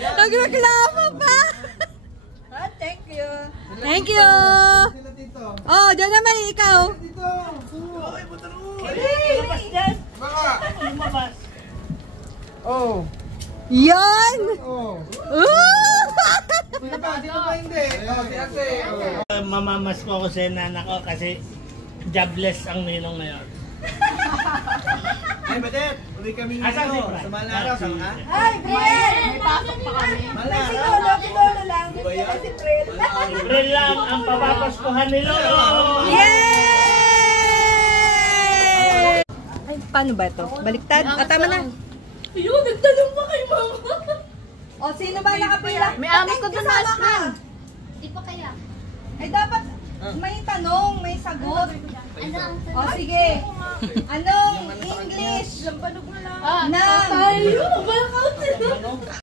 Nagreklamo pa. Thank you. Thank you. Oh, dyan naman ikaw. Lumabas dyan. Lumabas. Oh. Yan. Oh. Sino ba hindi? Mamamas ko ako sa nana ko kasi jobless ang ninong ngayon. Ay, Badet! Uwi kami Asan si dito. Fran? Sa Malaraw, sama ka? Ay, Brel! May pasok pa kami. Si Lolo lang. Gusto ko si Brel. Libre lang ang papapaskuhan ni Lolo! Yay! Ay, paano ba ito? Baliktad? Tama na. Ayun, nagtanong pa kay Mama. O, sino ba nakapila? May amo ko doon na. Di pa kaya? Ay, dapat may tanong, may sagot. Ano ang O, sige. Anong English Lampanog na lang. ng Ayun, balakaw sila.